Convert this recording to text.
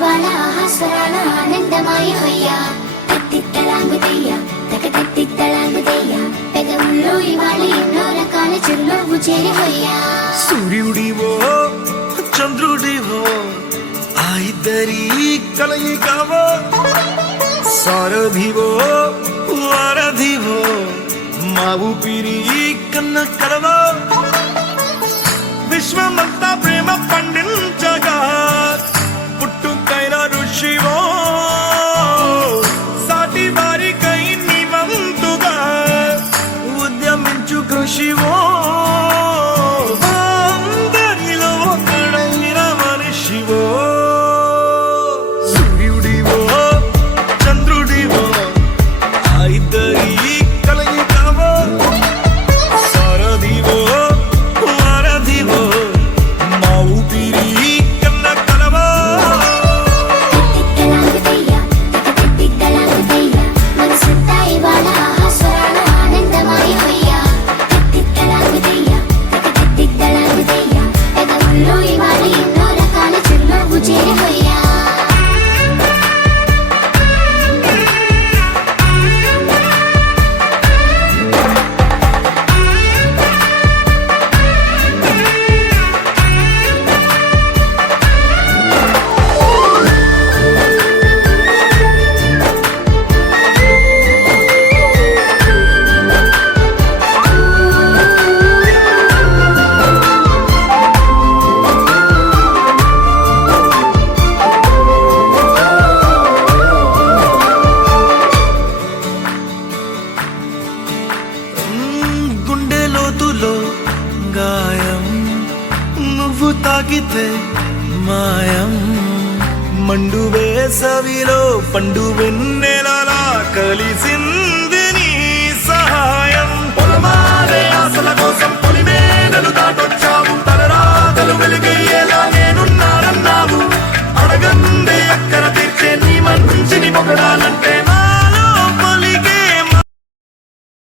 ఇవాళ ఆహాస్వరాల ఆనందమాయ హొయ్యా తత్తిత్తలాంగుతయ్యా తక తత్తిత్తలాంగుతయ్యా పెదవుల్లో ఇవాళ ఎన్నో రకాల చిరునవ్వు చేరి హొయ్యా సూర్యుడివో చంద్రుడివో ఆ ఇద్దరి కలయికవో సారథివో వారధివో మా ఊపిరి కన్న కలవో విశ్వమంతా ప్రేమ పండించగా పుట్టుకైన ఋషివో సాటి వారికై నివంతుగా ఉద్యమించు కృషివో అందరిలో ఒకడైన మనిషివో సూర్యుడివో చంద్రుడివో ఆ ఇద్దరి కలయికవో సారథివో వారధివో మా ఊపిరి కన్న కలవో తత్తిత్తలాంగుతయ్యా తక తత్తిత్తలాంగుతయ్యా మనసంతా ఇవాళ ఆహాస్వరాల ఆనందమాయ హొయ్యా తత్తిత్తలాంగుతయ్యా తక తత్తిత్తలాంగుతయ్యా పెదవుల్లో ఇవాళ ఎన్నో రకాల చిరునవ్వు చేరి హొయ్యా గుండె లోతులో గాయం నువ్వు తాకితే మాయం మండు వేసవిలో పండు వెన్నెల